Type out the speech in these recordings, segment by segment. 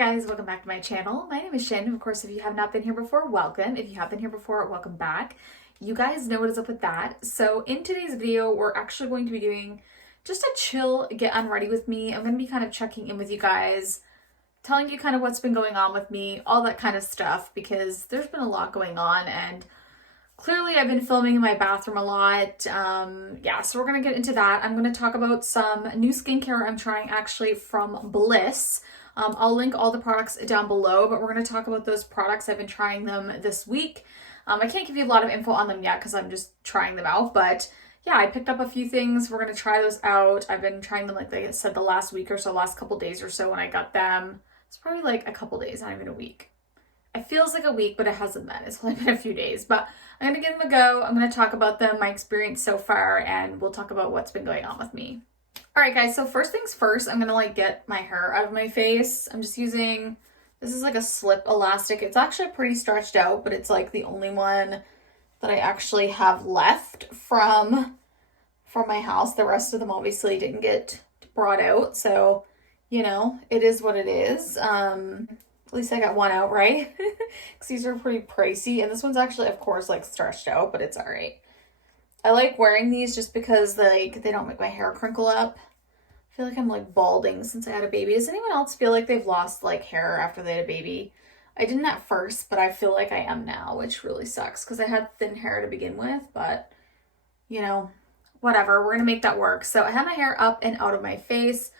guys, welcome back to my channel. My name is Shin. Of course, if you have not been here before, welcome. If you have been here before, welcome back. You guys know what is up with that. So in today's video, we're actually going to be doing just a chill get unready with me. I'm going to be kind of checking in with you guys, telling you kind of what's been going on with me, all that kind of stuff, because there's been a lot going on and clearly I've been filming in my bathroom a lot. Yeah, so we're going to get into that. I'm going to talk about some new skincare I'm trying actually from Bliss. I'll link all the products down below, but we're going to talk about those products. I've been trying them this week. I can't give you a lot of info on them yet because I'm just trying them out, but yeah, I picked up a few things. We're going to try those out. I've been trying them, like I said, the last week or so, last couple days or so when I got them. It's probably like a couple days, not even a week. It feels like a week, but it hasn't been. It's only been a few days, but I'm going to give them a go. I'm going to talk about them, my experience so far, and we'll talk about what's been going on with me. All right, guys, so first things first, I'm going to get my hair out of my face. I'm just using, this is like a slip elastic. It's actually pretty stretched out, but it's like the only one that I actually have left from my house. The rest of them obviously didn't get brought out, so, you know, it is what it is. At least I got one out, right? Because these are pretty pricey, and this one's actually, of course, like stretched out, but it's all right. I like wearing these just because they don't make my hair crinkle up. I feel like I'm like balding since I had a baby. Does anyone else feel like they've lost like hair after they had a baby? I didn't at first, but I feel like I am now, which really sucks because I had thin hair to begin with, but you know, whatever, we're gonna make that work. So I have my hair up and out of my face.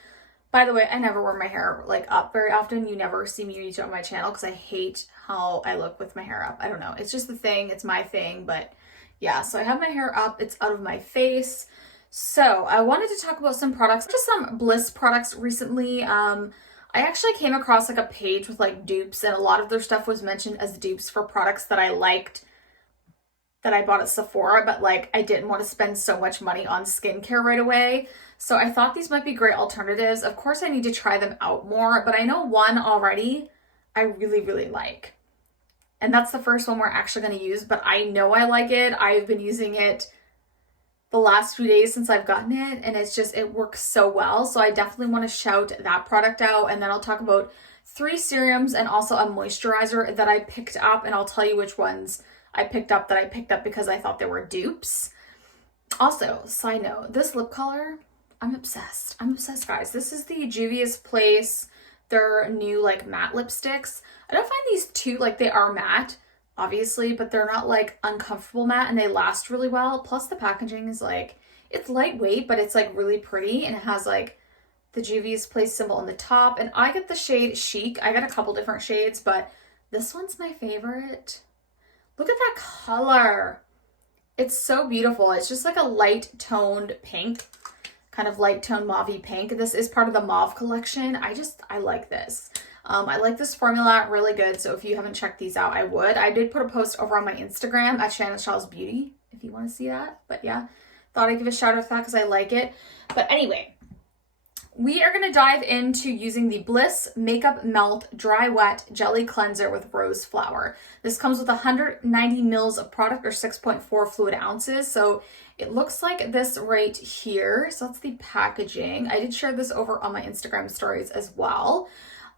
By the way, I never wear my hair like up very often. You never see me reach on my channel because I hate how I look with my hair up. I don't know. It's just the thing. It's my thing, but yeah, so I have my hair up, it's out of my face. So I wanted to talk about some products, just some Bliss products recently. I actually came across like a page with like dupes, and a lot of their stuff was mentioned as dupes for products that I liked that I bought at Sephora, but like I didn't want to spend so much money on skincare right away. So I thought these might be great alternatives. Of course, I need to try them out more, but I know one already I really, really like. And that's the first one we're actually going to use, but I know I like it. I've been using it the last few days since I've gotten it, and it's just, it works so well. So I definitely want to shout that product out. And then I'll talk about 3 serums and also a moisturizer that I picked up, and I'll tell you which ones I picked up because I thought they were dupes. Also, side note, this lip color, I'm obsessed. I'm obsessed, guys. This is the Juvia's Place, their new like matte lipsticks. I don't find these too, like they are matte, obviously, but they're not like uncomfortable matte, and they last really well. Plus the packaging is like, it's lightweight, but it's like really pretty, and it has like the Juvia's Place symbol on the top. And I get the shade Chic. I got a couple different shades, but this one's my favorite. Look at that color. It's so beautiful. It's just like a light toned pink, kind of light toned mauve pink. This is part of the mauve collection. I like this. I like this formula, really good. So if you haven't checked these out, I would. I did put a post over on my Instagram at Shannon Shaw's Beauty if you want to see that. But yeah, thought I'd give a shout out to that because I like it. But anyway, we are going to dive into using the Bliss Makeup Melt Dry Wet Jelly Cleanser with Rose Flower. This comes with 190 mils of product, or 6.4 fluid ounces. So it looks like this right here. So that's the packaging. I did share this over on my Instagram stories as well.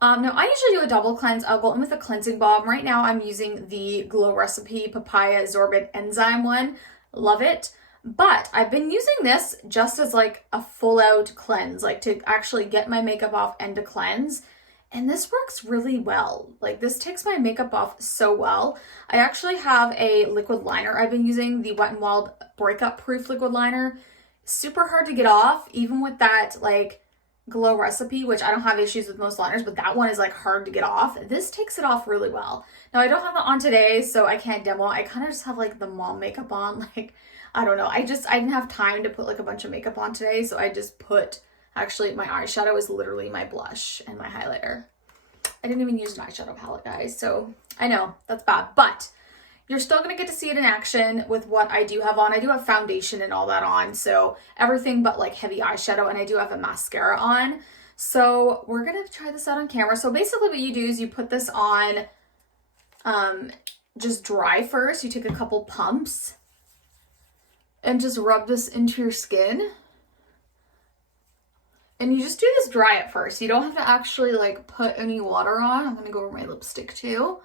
Now, I usually do a double cleanse. I'll go in with a cleansing balm. Right now, I'm using the Glow Recipe Papaya Sorbet Enzyme one. Love it. But I've been using this just as like a full out cleanse, like to actually get my makeup off and to cleanse. And this works really well. Like this takes my makeup off so well. I actually have a liquid liner I've been using, the Wet n Wild Breakup Proof liquid liner. Super hard to get off, even with that like Glow Recipe, which I don't have issues with most liners, but that one is like hard to get off. This takes it off really well. Now I don't have it on today, so I can't demo. I kind of just have like the mom makeup on. Like, I don't know. I didn't have time to put like a bunch of makeup on today, so I just put, actually my eyeshadow is literally my blush and my highlighter. I didn't even use an eyeshadow palette, guys, so I know that's bad, but you're still going to get to see it in action with what I do have on. I do have foundation and all that on, so everything but like heavy eyeshadow, and I do have a mascara on. So we're going to try this out on camera. So basically what you do is you put this on just dry first. You take a couple pumps and just rub this into your skin. And you just do this dry at first. You don't have to actually like put any water on. I'm gonna go over my lipstick too.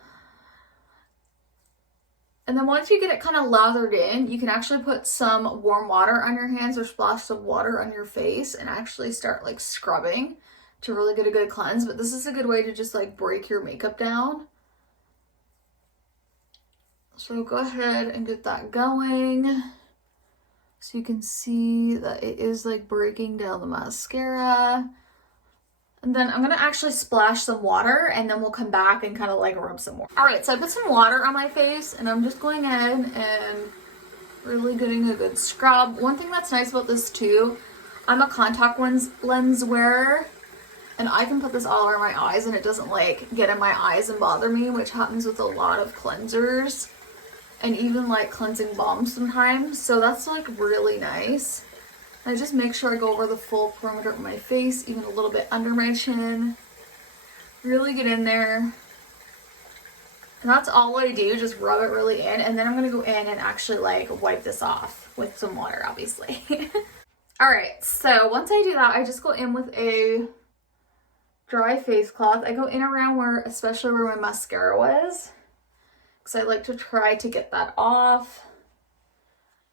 And then once you get it kind of lathered in, you can actually put some warm water on your hands or splash some water on your face and actually start like scrubbing to really get a good cleanse. But this is a good way to just like break your makeup down. So go ahead and get that going. So you can see that it is like breaking down the mascara. And then I'm gonna actually splash some water and then we'll come back and kind of like rub some more. All right, so I put some water on my face and I'm just going in and really getting a good scrub. One thing that's nice about this too, I'm a contact lens wearer and I can put this all over my eyes and it doesn't like get in my eyes and bother me, which happens with a lot of cleansers and even like cleansing balms sometimes. So that's like really nice. I just make sure I go over the full perimeter of my face, even a little bit under my chin. Really get in there. And that's all I do, just rub it really in. And then I'm gonna go in and actually like wipe this off with some water, obviously. All right, so once I do that, I just go in with a dry face cloth. I go in around where, especially where my mascara was, because I like to try to get that off.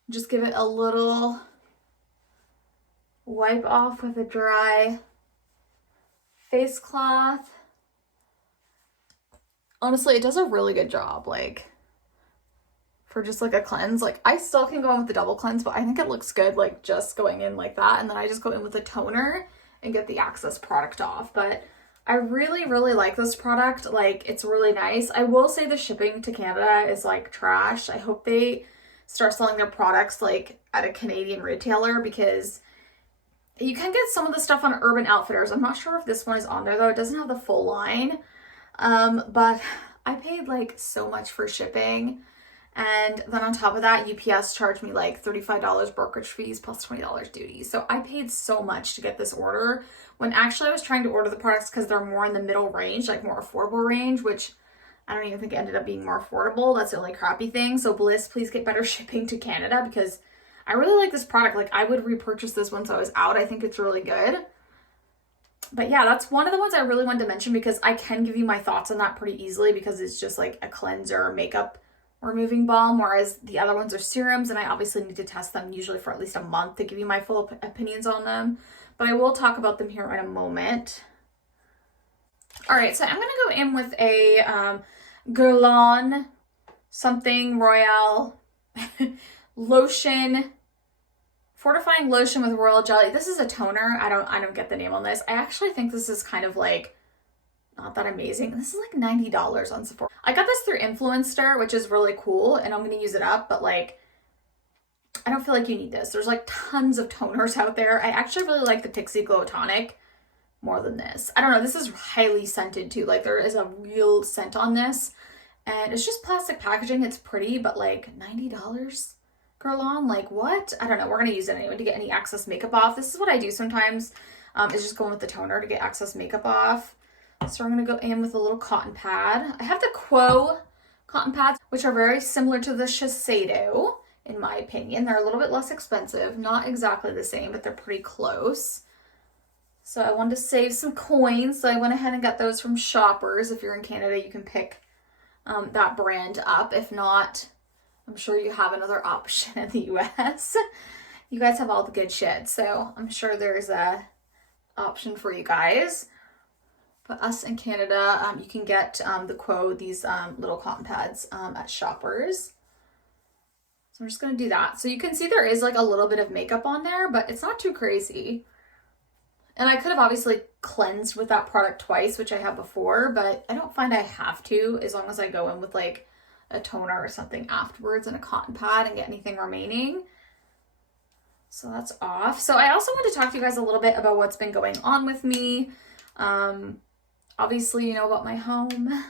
Just give it a little wipe off with a dry face cloth. Honestly, it does a really good job, like, for just like a cleanse. Like, I still can go in with the double cleanse, but I think it looks good, like, just going in like that. And then I just go in with a toner and get the excess product off. But I really, really like this product. Like, it's really nice. I will say the shipping to Canada is, like, trash. I hope they start selling their products, like, at a Canadian retailer, because you can get some of the stuff on Urban Outfitters. I'm not sure if this one is on there though. It doesn't have the full line. But I paid like so much for shipping. And then on top of that, UPS charged me like $35 brokerage fees plus $20 duty. So I paid so much to get this order when actually I was trying to order the products because they're more in the middle range, like more affordable range, which I don't even think it ended up being more affordable. That's the only crappy thing. So Bliss, please get better shipping to Canada because I really like this product. Like, I would repurchase this once I was out. I think it's really good. But yeah, that's one of the ones I really wanted to mention because I can give you my thoughts on that pretty easily because it's just like a cleanser, makeup removing balm, whereas the other ones are serums and I obviously need to test them usually for at least a month to give you my full opinions on them. But I will talk about them here in a moment. All right, so I'm going to go in with a Guerlain something Royale lotion, fortifying lotion with royal jelly. This is a toner. I don't get the name on this. I actually think this is kind of like not that amazing. This is like $90 on Sephora. I got this through Influenster, which is really cool, and I'm gonna use it up, but like I don't feel like you need this. There's like tons of toners out there. I actually really like the Pixie Glow Tonic more than this. I don't know, this is highly scented too. Like, there is a real scent on this, and it's just plastic packaging. It's pretty, but like $90? Guerlain, like what? I don't know. We're gonna use it anyway to get any excess makeup off. This is what I do sometimes, is just go in with the toner to get excess makeup off. So I'm gonna go in with a little cotton pad. I have the Quo cotton pads, which are very similar to the Shiseido, in my opinion. They're a little bit less expensive, not exactly the same, but they're pretty close. So I wanted to save some coins, so I went ahead and got those from Shoppers. If you're in Canada, you can pick that brand up. If not, I'm sure you have another option in the US. You guys have all the good shit, so I'm sure there's a option for you guys. But us in Canada, you can get the Quo, these little cotton pads at Shoppers. So I'm just gonna do that. So you can see there is like a little bit of makeup on there, but it's not too crazy. And I could have obviously cleansed with that product twice, which I have before, but I don't find I have to, as long as I go in with like a toner or something afterwards and a cotton pad and get anything remaining. So that's off. So I also want to talk to you guys a little bit about what's been going on with me. Obviously, you know about my home.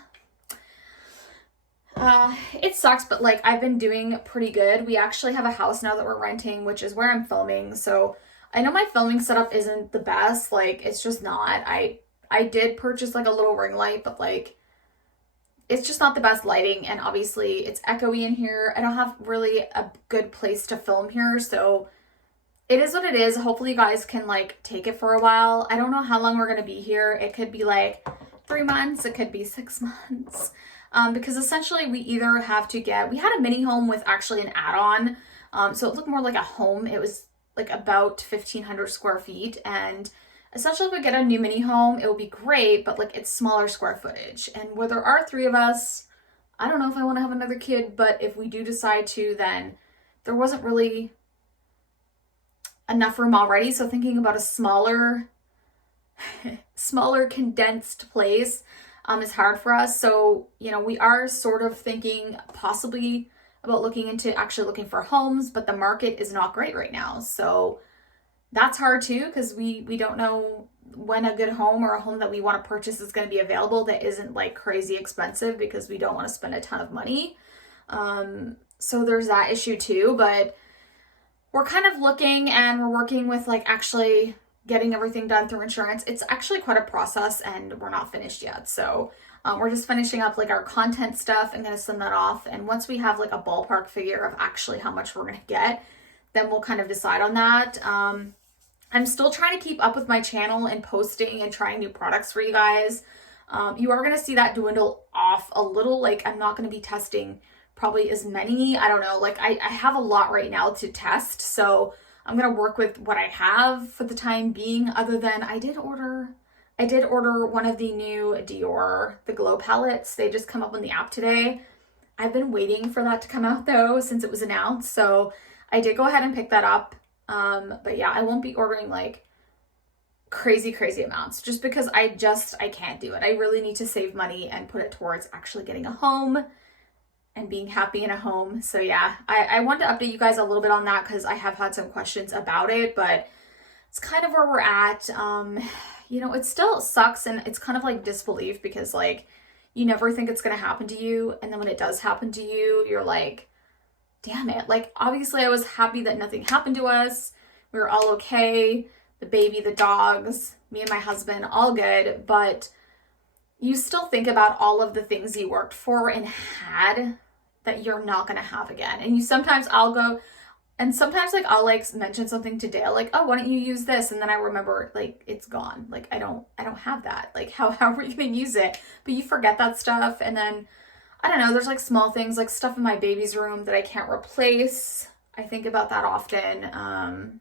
It sucks, but like I've been doing pretty good. We actually have a house now that we're renting, which is where I'm filming. So I know my filming setup isn't the best. Like, it's just not. I did purchase like a little ring light, but like it's just not the best lighting, and obviously it's echoey in here. I don't have really a good place to film here, so it is what it is. Hopefully you guys can like take it for a while. I don't know how long we're going to be here. It could be like 3 months. It could be 6 months. Because essentially we either have to get, we had a mini home with actually an add-on. So it looked more like a home. It was like about 1,500 square feet. And essentially if we get a new mini home, it will be great, but like it's smaller square footage. And where there are 3 of us, I don't know if I want to have another kid, but if we do decide to, then there wasn't really enough room already. So thinking about a smaller condensed place is hard for us. So, you know, we are sort of thinking possibly about looking into actually looking for homes, but the market is not great right now. So that's hard too, because we don't know when a good home or a home that we want to purchase is going to be available that isn't like crazy expensive, because we don't want to spend a ton of money. So there's that issue too, but we're kind of looking and we're working with like actually getting everything done through insurance. It's actually quite a process and we're not finished yet. So we're just finishing up like our content stuff. I'm going to send that off. And once we have like a ballpark figure of actually how much we're going to get, then we'll kind of decide on that. I'm still trying to keep up with my channel and posting and trying new products for you guys. You are going to see that dwindle off a little. Like I'm not going to be testing probably as many. I don't know. Like I have a lot right now to test. So I'm going to work with what I have for the time being, other than I did order one of the new Dior, the Glow palettes. They just come up on the app today. I've been waiting for that to come out though, since it was announced. So I did go ahead and pick that up. But yeah, I won't be ordering like crazy amounts just because I can't do it. I really need to save money and put it towards actually getting a home and being happy in a home. So yeah, I wanted to update you guys a little bit on that because I have had some questions about it, but it's kind of where we're at. You know, it still sucks and it's kind of like disbelief, because like you never think it's going to happen to you. And then when it does happen to you, you're like, damn it. Like, obviously I was happy that nothing happened to us. We were all okay. The baby, the dogs, me and my husband, all good. But you still think about all of the things you worked for and had that you're not going to have again. And sometimes I'll like mention something to Dale, like, oh, why don't you use this? And then I remember like, it's gone. Like, I don't have that. Like, how are we going to use it? But you forget that stuff. And then I don't know, there's like small things, like stuff in my baby's room that I can't replace. I think about that often.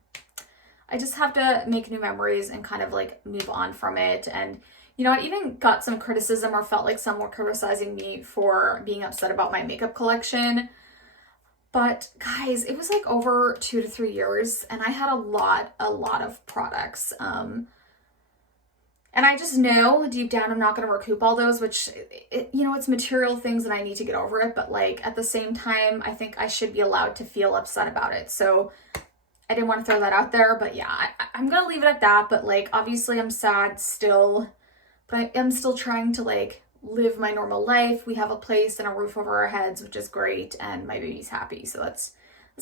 I just have to make new memories and kind of like move on from it. And, you know, I even got some criticism, or felt like some were criticizing me for being upset about my makeup collection. But guys, it was like over 2 to 3 years and I had a lot of products. And I just know deep down I'm not going to recoup all those, which, you know, it's material things and I need to get over it. But like at the same time, I think I should be allowed to feel upset about it. So I didn't want to throw that out there. But yeah, I'm going to leave it at that. But like, obviously I'm sad still, but I am still trying to like live my normal life. We have a place and a roof over our heads, which is great. And my baby's happy. So that's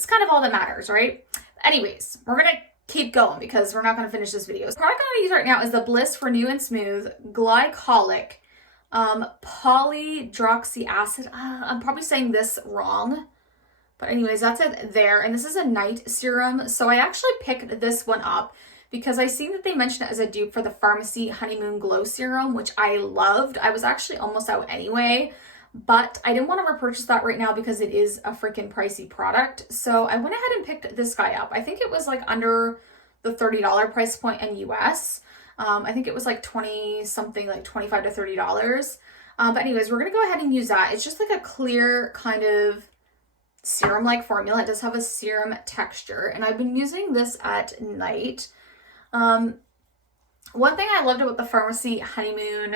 kind of all that matters, right? But anyways, we're going to keep going because we're not going to finish this video. The product I'm going to use right now is the Bliss Renew and Smooth Glycolic Polydroxy Acid. I'm probably saying this wrong, but anyways, that's it there. And this is a night serum. So I actually picked this one up because I seen that they mentioned it as a dupe for the Pharmacy Honeymoon Glow Serum, which I loved. I was actually almost out anyway, but I didn't want to repurchase that right now because it is a freaking pricey product. So I went ahead and picked this guy up. I think it was like under the $30 price point in US. I think it was like 20 something, like $25 to $30. But anyways, we're going to go ahead and use that. It's just like a clear kind of serum-like formula. It does have a serum texture, and I've been using this at night. One thing I loved about the Pharmacy Honeymoon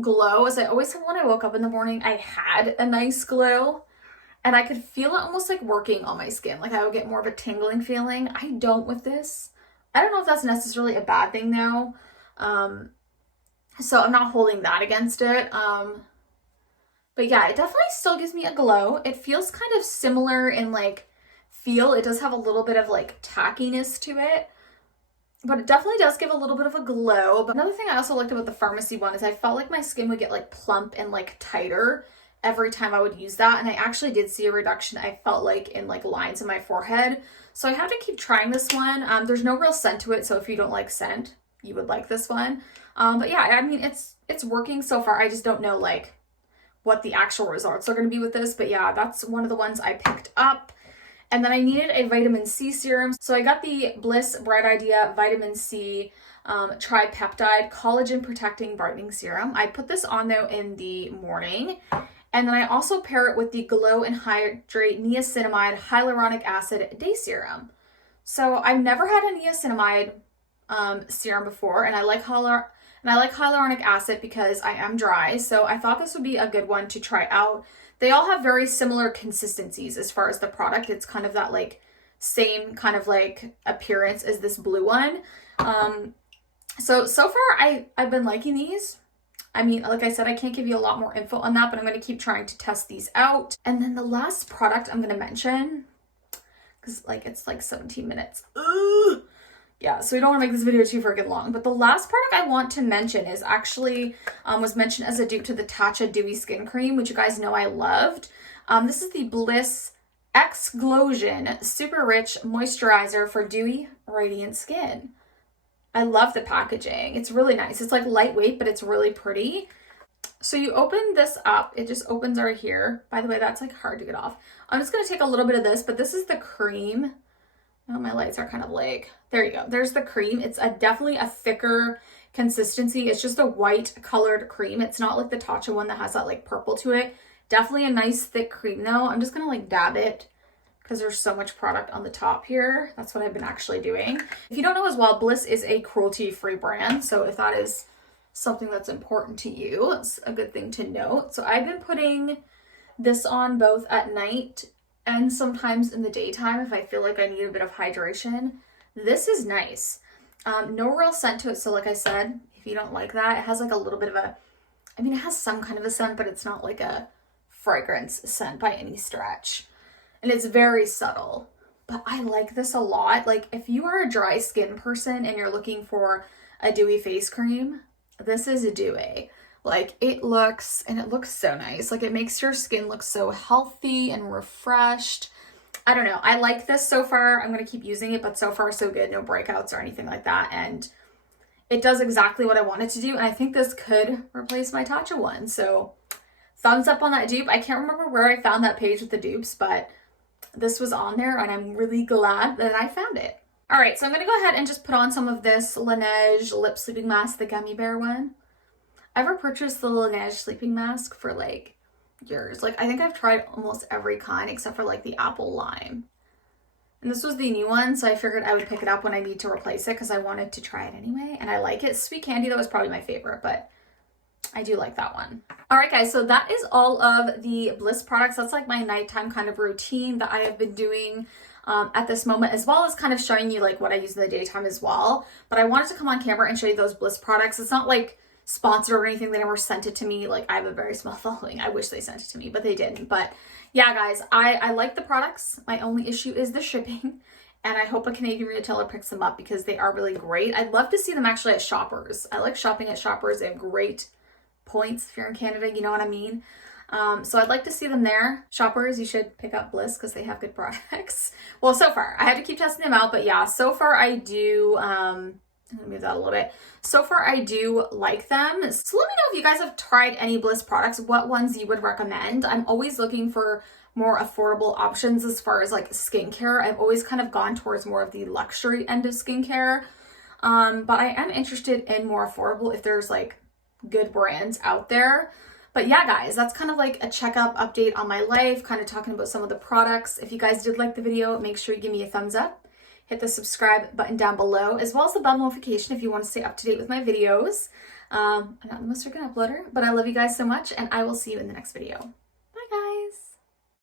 Glow is I always said when I woke up in the morning, I had a nice glow and I could feel it almost like working on my skin. Like I would get more of a tingling feeling. I don't with this. I don't know if that's necessarily a bad thing though. So I'm not holding that against it. But yeah, it definitely still gives me a glow. It feels kind of similar in like feel. It does have a little bit of like tackiness to it, but it definitely does give a little bit of a glow. But another thing I also liked about the Pharmacy one is I felt like my skin would get like plump and like tighter every time I would use that. And I actually did see a reduction, I felt like, in like lines in my forehead. So I have to keep trying this one. There's no real scent to it, so if you don't like scent, you would like this one. But yeah, I mean, it's working so far. I just don't know like what the actual results are going to be with this. But yeah, that's one of the ones I picked up. And then I needed a vitamin C serum. So I got the Bliss Bright Idea Vitamin C Tripeptide Collagen Protecting Brightening Serum. I put this on though in the morning. And then I also pair it with the Glow and Hydrate Niacinamide Hyaluronic Acid Day Serum. So I've never had a niacinamide serum before, and I like hyaluronic acid because I am dry. So I thought this would be a good one to try out. They all have very similar consistencies as far as the product. It's kind of that like same kind of like appearance as this blue one. So far I've been liking these. I mean, like I said, I can't give you a lot more info on that, but I'm going to keep trying to test these out. And then the last product I'm going to mention, because like it's like 17 minutes. Ugh. Yeah, so we don't want to make this video too freaking long. But the last product I want to mention is actually was mentioned as a dupe to the Tatcha Dewy Skin Cream, which you guys know I loved. This is the Bliss Explosion Super Rich Moisturizer for Dewy Radiant Skin. I love the packaging. It's really nice. It's like lightweight, but it's really pretty. So you open this up. It just opens right here. By the way, that's like hard to get off. I'm just going to take a little bit of this, but this is the cream. Oh, my lights are kind of like, there you go. There's the cream. It's definitely a thicker consistency. It's just a white colored cream. It's not like the Tatcha one that has that like purple to it. Definitely a nice thick cream though. I'm just going to like dab it, because there's so much product on the top here. That's what I've been actually doing. If you don't know as well, Bliss is a cruelty-free brand. So if that is something that's important to you, it's a good thing to note. So I've been putting this on both at night and sometimes in the daytime if I feel like I need a bit of hydration. This is nice. No real scent to it. So like I said, if you don't like that, it has like a little bit of a, I mean, it has some kind of a scent, but it's not like a fragrance scent by any stretch. And it's very subtle, but I like this a lot. Like if you are a dry skin person and you're looking for a dewy face cream, this is a dewy. Like it looks so nice. Like it makes your skin look so healthy and refreshed. I don't know. I like this so far. I'm going to keep using it, but so far so good. No breakouts or anything like that. And it does exactly what I want it to do. And I think this could replace my Tatcha one. So thumbs up on that dupe. I can't remember where I found that page with the dupes, but this was on there and I'm really glad that I found it. All right, so I'm going to go ahead and just put on some of this Laneige Lip Sleeping Mask, the gummy bear one. I ever purchased the Laneige sleeping mask for like years. Like I think I've tried almost every kind except for like the apple lime. And this was the new one, so I figured I would pick it up when I need to replace it because I wanted to try it anyway. And I like it. Sweet Candy, that was probably my favorite, but I do like that one. All right, guys, so that is all of the Bliss products. That's like my nighttime kind of routine that I have been doing at this moment, as well as kind of showing you like what I use in the daytime as well. But I wanted to come on camera and show you those Bliss products. It's not like sponsored or anything. They never sent it to me. Like I have a very small following. I wish they sent it to me, but they didn't. But yeah, guys, I like the products. My only issue is the shipping. And I hope a Canadian retailer picks them up because they are really great. I'd love to see them actually at Shoppers. I like shopping at Shoppers. They have great points if you're in Canada, you know what I mean? So I'd like to see them there. Shoppers, you should pick up Bliss because they have good products. Well, so far, I had to keep testing them out, but yeah, so far I do, I'm gonna move that a little bit. So far I do like them. So let me know if you guys have tried any Bliss products, what ones you would recommend. I'm always looking for more affordable options as far as like skincare. I've always kind of gone towards more of the luxury end of skincare. But I am interested in more affordable if there's like good brands out there. But yeah, guys, that's kind of like a checkup update on my life, kind of talking about some of the products. If you guys did like the video, make sure you give me a thumbs up. Hit the subscribe button down below, as well as the bell notification if you want to stay up to date with my videos. I'm not the most freaking uploader, but I love you guys so much, and I will see you in the next video.